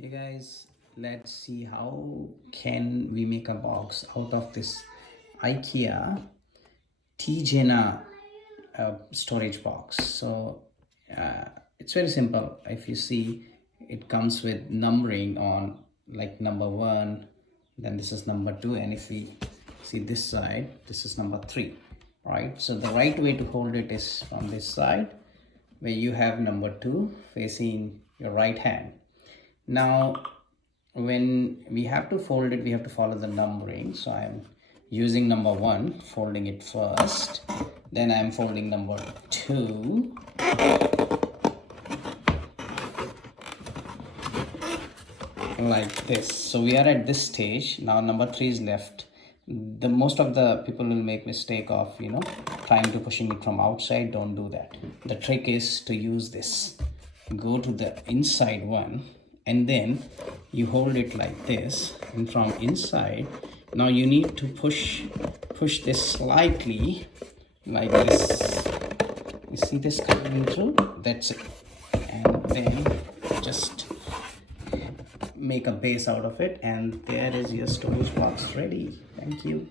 Hey guys, let's see how can we make a box out of this Ikea TJENA storage box. So it's very simple. If you see, it comes with numbering on like number 1, then this is number 2, and if we see this side, this is number 3, right? So the right way to hold it is from this side, where you have number 2 facing your right hand. Now when we have to fold it, we have to follow the numbering. So I'm using number 1, folding it first, then I'm folding number 2, like this. So we are at this stage now. Number 3 is left. The most of the people will make mistake of trying to pushing it from outside. Don't do that. The trick is to use this. Go to the inside one, and then you hold it like this, and from inside, now you need to push this slightly like this. You see this coming through? That's it. And then just make a base out of it, and there is your storage box ready. Thank you.